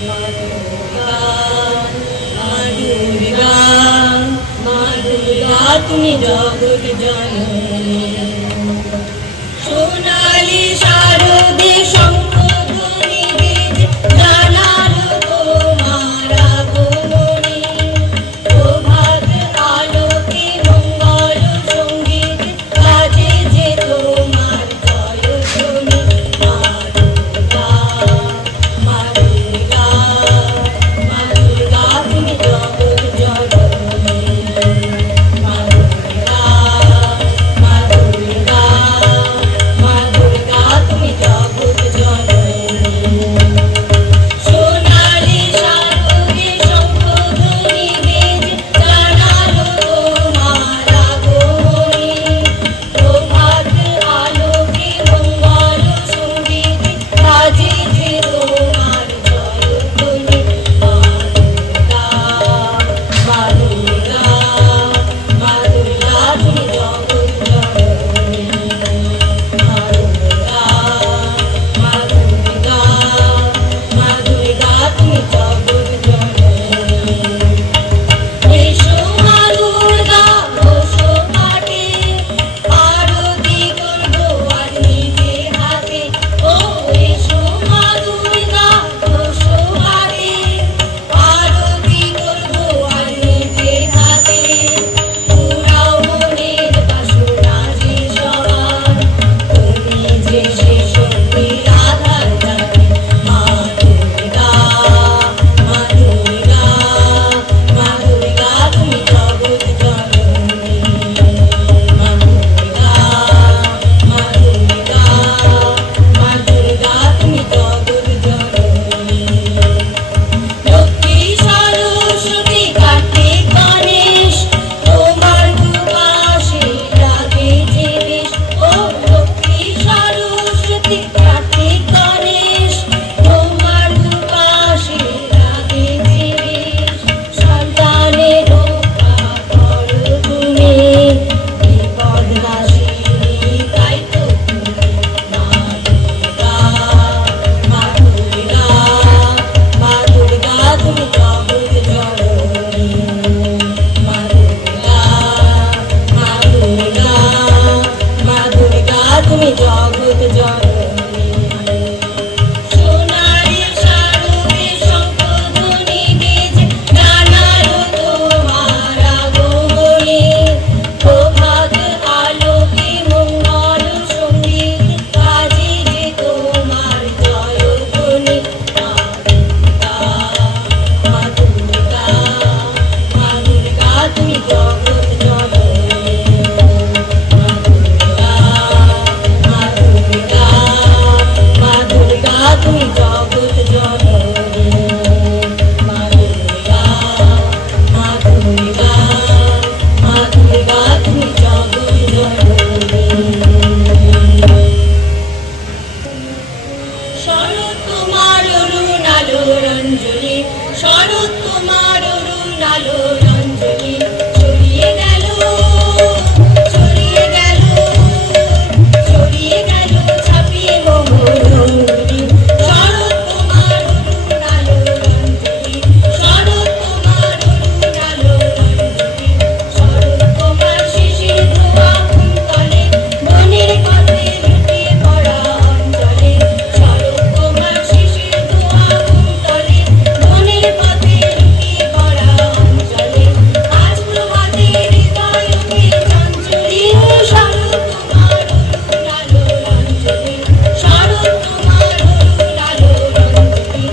মা দুর্গা, মা দুর্গা, মা দুর্গা তুমি জগৎ জননী। সোনালী শারদে শঙ্খধ্বনি বেজে জানালো তোমার আগমনী। প্রভাত আলোকে মঙ্গল সঙ্গীত বাজে যে তোমার জয়ধ্বনি। মা দুর্গা, মা দুর্গা, মা দুর্গা তুমি জগৎ জননী। মা দুর্গা, মা দুর্গা, মা দুর্গা তুমি জগৎ জননী। সোনালী শারদে শঙ্খধ্বনি বেজে জানালো তোমার আগমনী। প্রভাত আলোকে মঙ্গল সঙ্গীত বাজে যে তোমার জয়ধ্বনি। মা দুর্গা, মা দুর্গা, মা দুর্গা তুমি জগৎ জননী। মা দুর্গা, মা দুর্গা, মা দুর্গা তুমি জগৎ জননী। এসো মা দুর্গা বসো ঘাটে, আরতি করবো আজ নিজে হাতে। ও এসো মা দুর্গা বসো ঘাটে, আরতি করবো আজ নিজে হাতে। পুরাও মনের বাসনা যে সবার, তুমি যে সে শক্তির আধার জানে। মা দুর্গা, মা দুর্গা, মা দুর্গা তুমি জগৎ জননী। মা দুর্গা, মা দুর্গা, মা দুর্গা তুমি জগৎ জননী। লক্ষ্মী সরস্বতী কার্তিক গণেশ তোমার দুপাশে লাগে যে বেশ। ও লক্ষ্মী সরস্বতী কার্তিক গণেশ তোমার দুপাশে লাগে যে বেশ। সন্তানের রক্ষা করো তুমি, বিপদনাশিনী তাই তো তুমি। মা দুর্গা, মা দুর্গা, মা দুর্গা তুমি জগৎ জননী। মা দুর্গা, মা দুর্গা, মা দুর্গা তুমি জগৎ জননী। সোনালী শারদে শঙ্খধ্বনি বেজে জানালো তোমার আগমনী। প্রভাত আলোকে মঙ্গল সঙ্গীত বাজে যে তোমার জয়ধ্বনি। মা দুর্গা, মা দুর্গা, মা দুর্গা তুমি জগৎ জননী। মা দুর্গা, মা দুর্গা, মা দুর্গা তুমি জগৎ জননী। মা দুর্গা, মা দুর্গা, মা দুর্গা তুমি জগৎ জননী। শরৎ তোমার অরুণ আলোর অঞ্জলি, শরৎ তোমার অরুণ আলোর অঞ্জলি। ছড়িয়ে গেল, ছড়িয়ে গেল, ছড়িয়ে গেল ছাপিয়ে মোহর অঙ্গুলি। শরৎ তোমার অরুণ আলোর অঞ্জলি, শরৎ তোমার অরুণ আলোর অঞ্জলি। শরৎ তোমার শিশির ধোয়া কুন্তলে, মনের পথে লুটিয়ে পড়া অঞ্চলে। শরৎ তোমার শিশির ধোয়া কুন্তলে, মনের পথে লুটিয়ে পড়া অঞ্চলে। আজ প্রভাতে হৃদয় উঠে চঞ্চলি। শরৎ তোমার অরুণ আলোর অঞ্জলি, শরৎ তোমার অরুণ আলোর অঞ্জলি।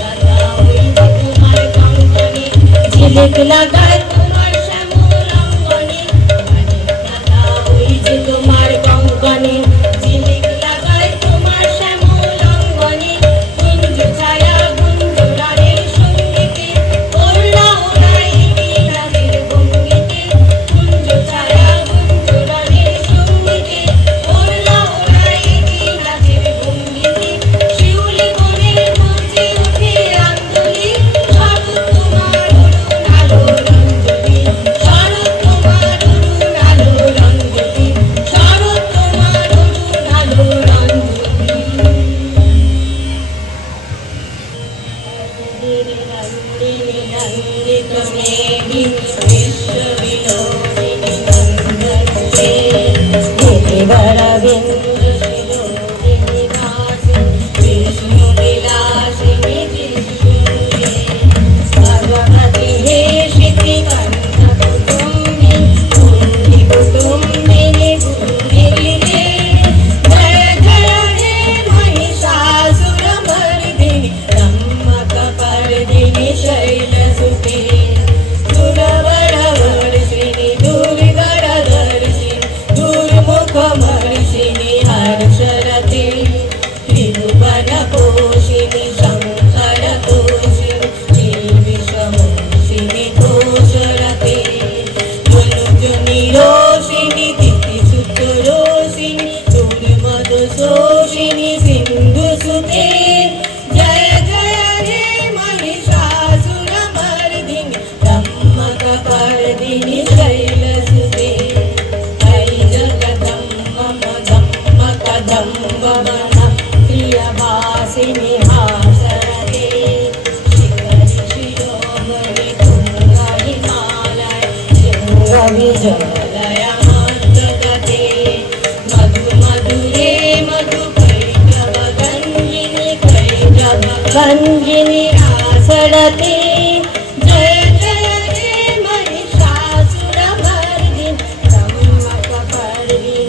রাধা ওই যে তোমার কঙ্কণে ঝিলিক লাগায় তোমার শ্যামল অঙ্গনে। রাধা ওই যে তোমার কঙ্কণে ঝিলিক লাগায় তোমার শ্যামল অঙ্গনে। কুঞ্জ ছায়া গুঞ্জরারের সঙ্গীতে ওড়না ওড়ায় এগিয়ে নাচের ভঙ্গিতে। কুঞ্জ ছায়া গুঞ্জরারের সঙ্গীতে ওড়না ওড়ায় এগিয়ে নাচের ভঙ্গিতে। শিউলি বনে গর্জে ওঠে আঞ্জলি। শরৎ তোমার অরুণ আলোর অঞ্জলি। नंदिनी नंदित मेघी विश्व विनोदिनी नंदनते गिरिवर बिंदु शिरोदिनी वासिनी विष्णु विलासिनी विष्णुये भगवती हे श्री कंठ कुटुंबिनी कुंडी कुटुंबिनी कुंडिले जय जय हे महिषासुरमर्दिनी ब्रह्मकपर्दिनी शैलसुते दुर्वरवर्षिणि दुर्गणदर्शिनि दुर्मुखमर्षिणि हर्षरते त्रिभुवनपोषिणि शङ्करतोषिणि श्रीविषमोषिणि तोषरते मनुजनिरोषिणि दितिसुतरोषिणि दुर्मदशोषिणि सिन्धुसुते जय जय हे महिषासुरमर्दिनि ब्रह्मकपर्दिनि शैलसुते कदम्बवना प्रियवासिनि हासरते शिखरि शिरोमणि तुङ्गहिमालय शृङ्गविजलय मद्गते मधु मधुरे मधुकैटवगञ्जिनि रासरते जय जय हे महिषासुरमर्दिनि ब्रह्मकपर्दिनि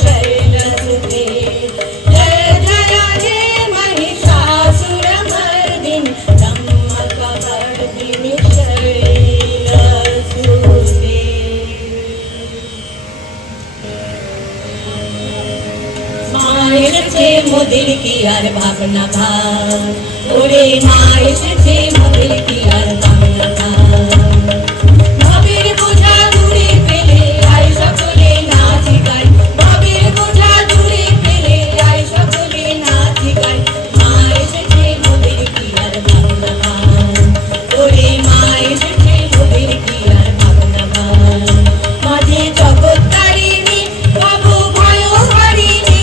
शैलसुते मोदिल की यार भावना भाव ओरे माइस से मोदिल की यार भावना भाव भाबीर बोझा दूरी पेले आई सकले नाची गाई भाबीर बोझा दूरी पेले आई सकले नाची गाई माइस से मोदिल की यार भावना भाव ओरे माइस से मोदिल की यार भावना भाव माझे जगत्तारिणी बाबू भयो हरिणी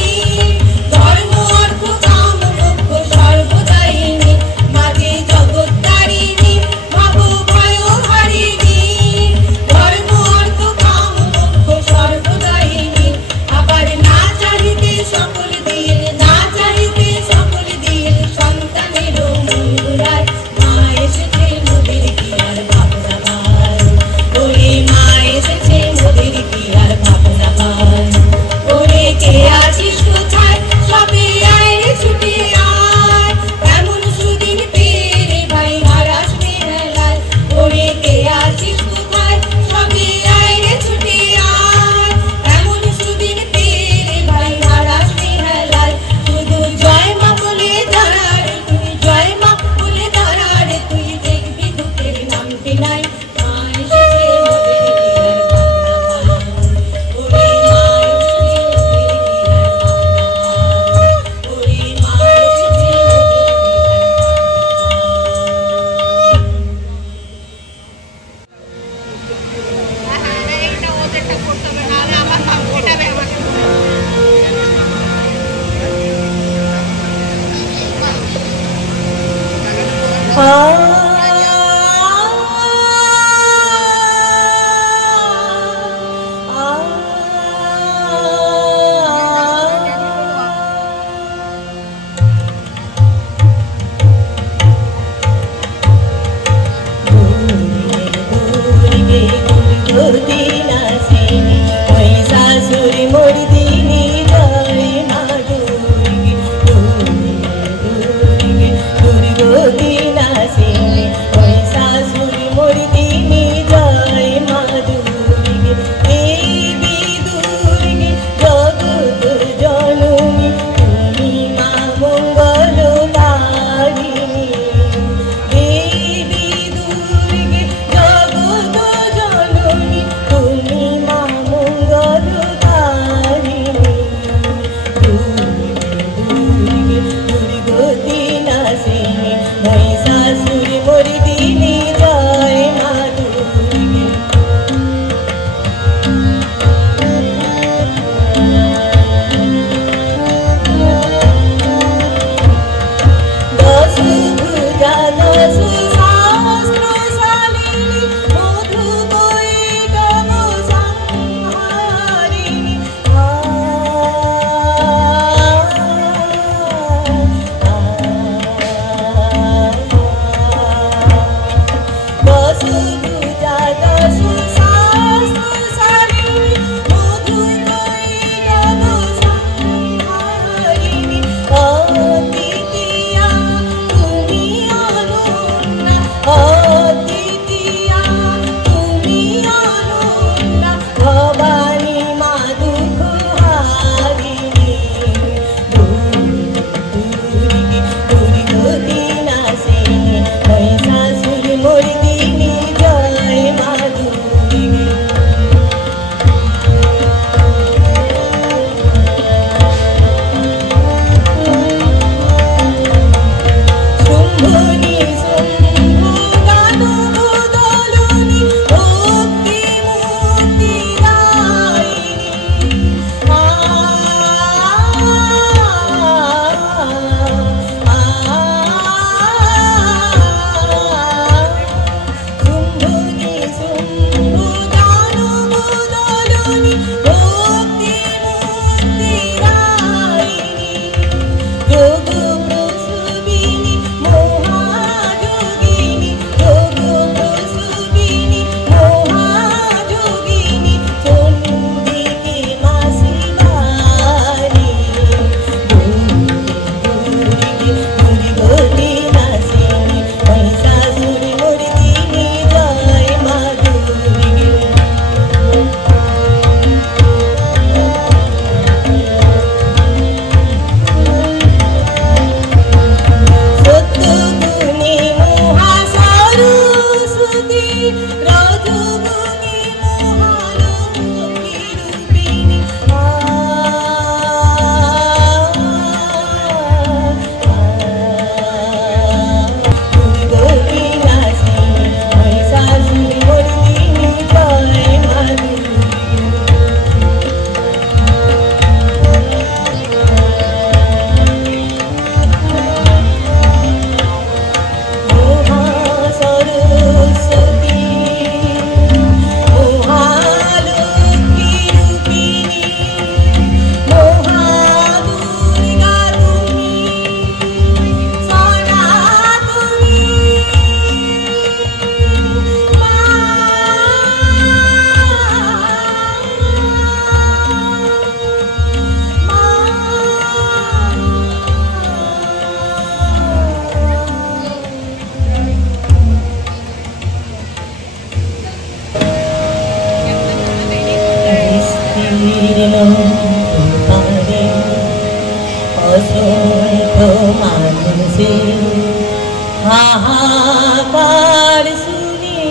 হাহাকার শুনে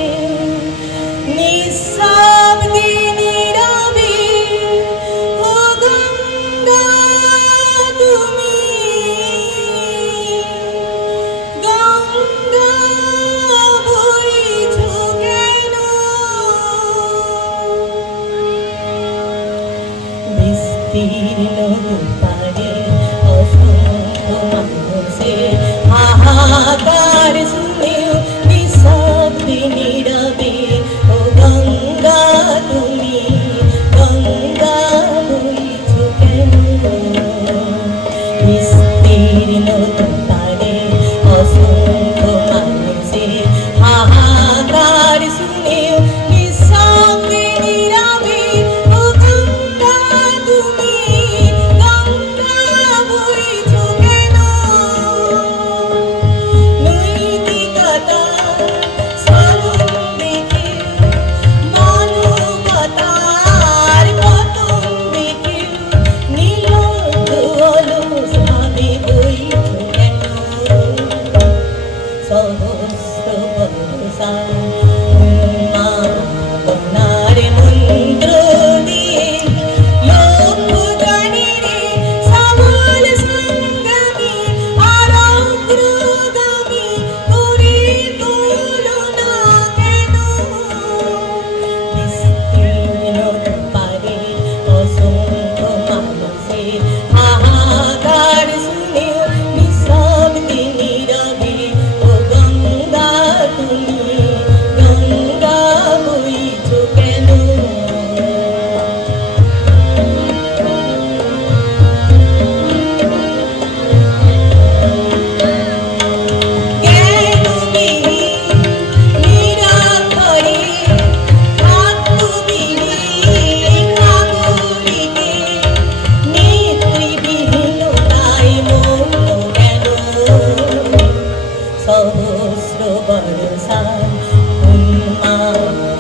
নিঃশব্দে নীরবে ও গঙ্গা তুমি গঙ্গা বইছো কেন বিস্তীর্ণ দুপারে অসংখ্য মানুষের হাহাকার শুনেও নিঃশব্দে নীরবে ও গঙ্গা তুমি গঙ্গা বইছো কেন বিস্তীর্ণ দুপারে অসংখ্য মানুষের হাহাকার শুনেও নিঃশব্দে নীরবে ও গঙ্গা তুমি গঙ্গা বইছো কেন নৈতিকতা সাধন দেখে মানবতার পতন দেখে নির্লজ্জ অলস ভাবে বইছো কেন সহস্র বর্ষা উন্মাদনার মন্ত্র দিয়ে লক্ষ জনের সবল সংগ্রামী আর অগ্রগামী করে তোলো না কেন বিস্তীর্ণ পারে অসংখ্য মানুষের হাহাকার শুনেও নিঃশব্দে নীরবে ও গঙ্গা তুমি গঙ্গা বইছো কেন জ্ঞানবিহীন নিরাক্ষরে আত্মবিহীন কাবুলিকে নেতৃবিহীনতায় মগ্ন কেন সহস্র বর্ষা উন্মাদ